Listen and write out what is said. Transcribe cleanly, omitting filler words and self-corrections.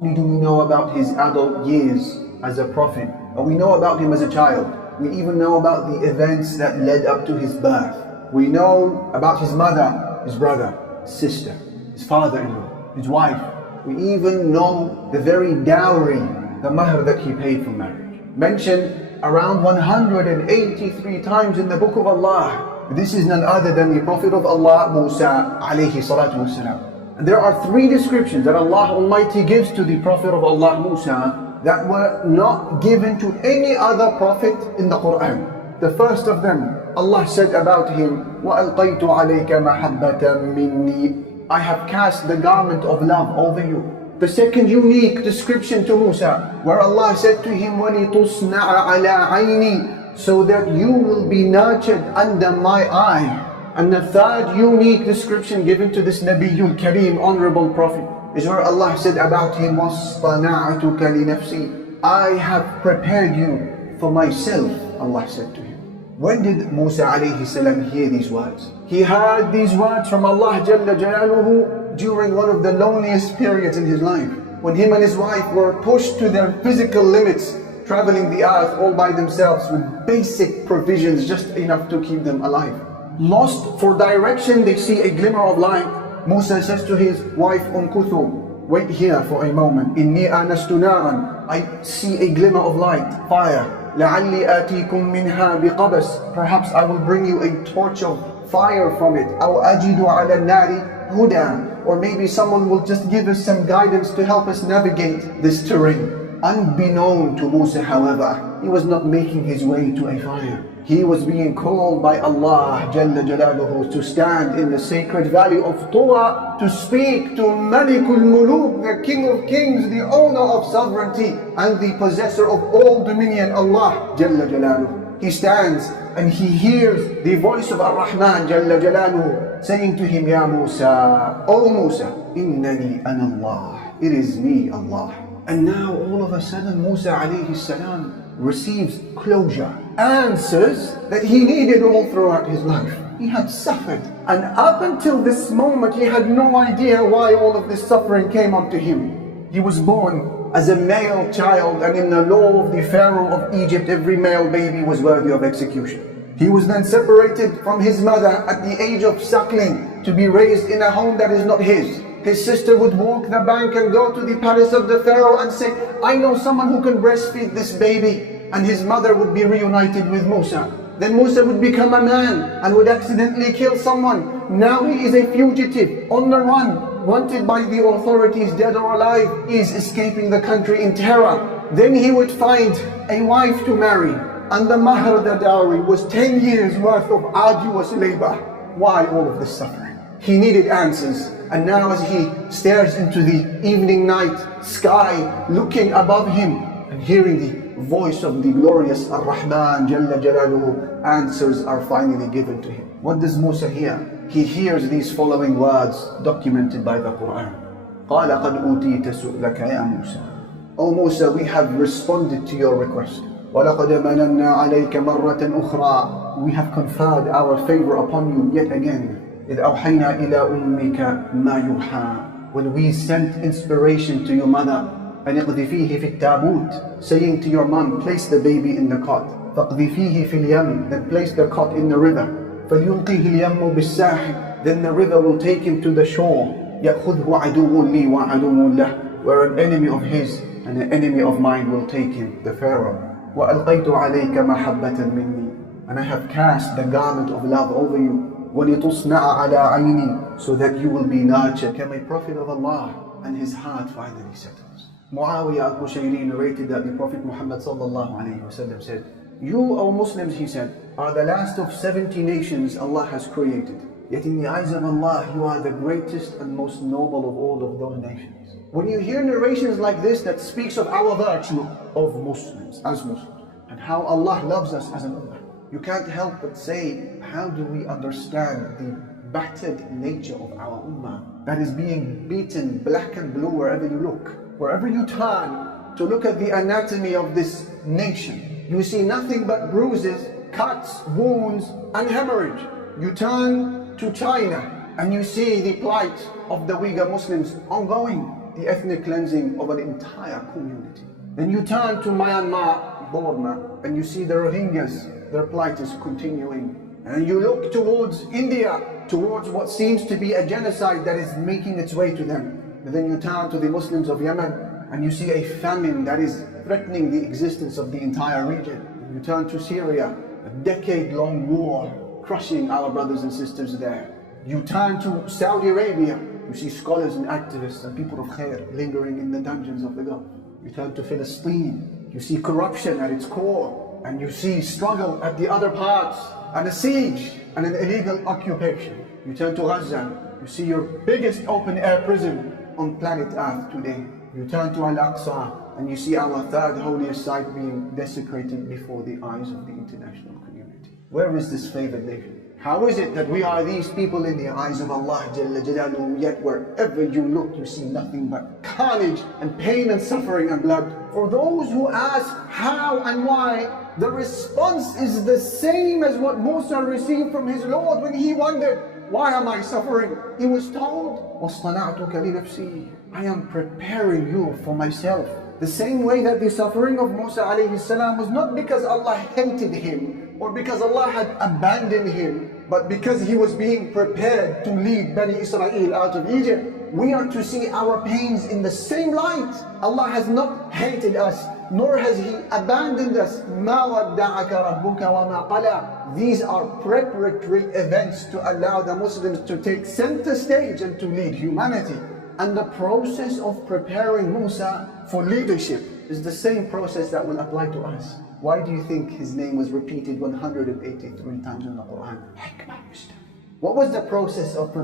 Only do we know about his adult years as a prophet, but we know about him as a child. We even know about the events that led up to his birth. We know about his mother, his brother, his sister, his father-in-law, his wife. We even know the very dowry, the mahr that he paid for marriage. Mentioned around 183 times in the book of Allah. This is none other than the Prophet of Allah, Musa alayhi salatu wasalam. And there are three descriptions that Allah Almighty gives to the Prophet of Allah, Musa, that were not given to any other prophet in the Quran. The first of them, Allah said about him, وَأَلْقَيْتُ عَلَيْكَ مَحَبَّةً مِّنِّي, I have cast the garment of love over you. The second unique description to Musa, where Allah said to him, وَلِتُصْنَعَ عَلَىٰ عَيْنِي, so that you will be nurtured under my eye. And the third unique description given to this Nabiyul Kareem, honorable prophet, is where Allah said about him, وَاصْطَنَعْتُكَ لِنَفْسِي, I have prepared you for myself, Allah said to him. When did Musa alayhi salam hear these words? He heard these words from Allah Jalla Jalaluhu during one of the loneliest periods in his life, when him and his wife were pushed to their physical limits, traveling the earth all by themselves with basic provisions, just enough to keep them alive. Lost for direction, they see a glimmer of light. Musa says to his wife, Umkuthu, wait here for a moment. Inni anastu naran, I see a glimmer of light, fire. لَعَلِّي آتِيكُم مِّنْهَا بِقَبَسٍ, perhaps I will bring you a torch of fire from it. أَوْ أَجِدُ عَلَى النَّارِ هُدًى, or maybe someone will just give us some guidance to help us navigate this terrain. Unbeknown to Musa, however, he was not making his way to a fire. He was being called by Allah Jalla Jalaluhu to stand in the sacred valley of Tuwa, to speak to Malikul Muluk, the King of Kings, the owner of sovereignty and the possessor of all dominion, Allah Jalla Jalaluhu. He stands and he hears the voice of Ar-Rahman Jalla Jalaluhu saying to him, Ya Musa, O Musa, Innani ana Allah, it is me, Allah. And now all of a sudden Musa alayhi salam receives closure, answers that he needed all throughout his life. He had suffered, and up until this moment he had no idea why all of this suffering came onto him. He was born as a male child, and in the law of the Pharaoh of Egypt, every male baby was worthy of execution. He was then separated from his mother at the age of suckling to be raised in a home that is not his. His sister would walk the bank and go to the palace of the Pharaoh and say, I know someone who can breastfeed this baby. And his mother would be reunited with Musa. Then Musa would become a man and would accidentally kill someone. Now he is a fugitive, on the run, wanted by the authorities, dead or alive. He is escaping the country in terror. Then he would find a wife to marry. And the mahr, the dowry, was 10 years worth of arduous labor. Why all of this suffering? He needed answers. And now as he stares into the evening night sky, looking above him and hearing the voice of the glorious Ar-Rahman Jalla Jalaluhu, answers are finally given to him. What does Musa hear? He hears these following words documented by the Quran. قَالَ قَدْ أُوتِيتَ سُؤْلَكَ يَا مُوسَى, O Musa, we have responded to your request. وَلَقَدْ مَنَنَّا عَلَيْكَ مَرَّةً أُخْرَى, we have conferred our favor upon you yet again. إِذْ أَوْحَيْنَا إِلَىٰ أُمِّكَ مَا يُوحَىٰ, when we sent inspiration to your mother, فَنِقْذِفِيهِ فِي التَّابُوتِ, saying to your mom, place the baby in the cot. فَقْذِفِيهِ فِي الْيَمِّ, then place the cot in the river. فَلْيُلْقِهِ الْيَمُّ بِالسَّاحِلِ, then the river will take him to the shore. يَأْخُذْهُ عَدُوٌّ لِي وَعَدُوٌّ لَهُ, where an enemy of his and an enemy of mine will take him, the Pharaoh. وَأَلْقَيْتُ عَلَيْكَ مَحَبَّةً مِّنِّي, and I have cast the garment of love over you. وَلِتُصْنَعَ عَلَىٰ عَيْنِي, so that you will be nurtured. Become a prophet of Allah, and his heart finally settles. Muawiyah al-Qushayri narrated that the Prophet Muhammad sallallahu alayhi wa sallam said, you, O Muslims, he said, are the last of 70 nations Allah has created. Yet in the eyes of Allah, you are the greatest and most noble of all of those nations. When you hear narrations like this that speaks of our virtue of Muslims, as Muslims, and how Allah loves us as an ummah, you can't help but say, how do we understand the battered nature of our ummah that is being beaten black and blue wherever you look? Wherever you turn to look at the anatomy of this nation, you see nothing but bruises, cuts, wounds, and hemorrhage. You turn to China and you see the plight of the Uyghur Muslims ongoing. the ethnic cleansing of an entire community. Then you turn to Myanmar, Burma, and you see the Rohingyas, their plight is continuing. And you look towards India, towards what seems to be a genocide that is making its way to them. And then you turn to the Muslims of Yemen, and you see a famine that is threatening the existence of the entire region. You turn to Syria, a decade-long war crushing our brothers and sisters there. You turn to Saudi Arabia, you see scholars and activists and people of khair lingering in the dungeons of the Gulf. You turn to Palestine, you see corruption at its core, and you see struggle at the other parts, and a siege and an illegal occupation. You turn to Gaza, you see your biggest open-air prison on planet Earth today. You turn to Al-Aqsa, and you see our third holiest site being desecrated before the eyes of the international community. Where is this favored nation? How is it that we are these people in the eyes of Allah Jalla Jalaluhu, yet wherever you look you see nothing but carnage and pain and suffering and blood? For those who ask how and why, the response is the same as what Musa received from his Lord when he wondered, why am I suffering? He was told, وَاصْطَنَعْتُكَ لِنَفْسِي, I am preparing you for myself. The same way that the suffering of Musa alayhi salam was not because Allah hated him or because Allah had abandoned him, but because he was being prepared to lead Bani Israel out of Egypt. We are to see our pains in the same light. Allah has not hated us, nor has He abandoned us. مَا وَدَّعَكَ رَبُّكَ وَمَا قَلَى. These are preparatory events to allow the Muslims to take center stage and to lead humanity. And the process of preparing Musa for leadership is the same process that will apply to us. Why do you think his name was repeated 183 times in the Quran? What was the process of preparing?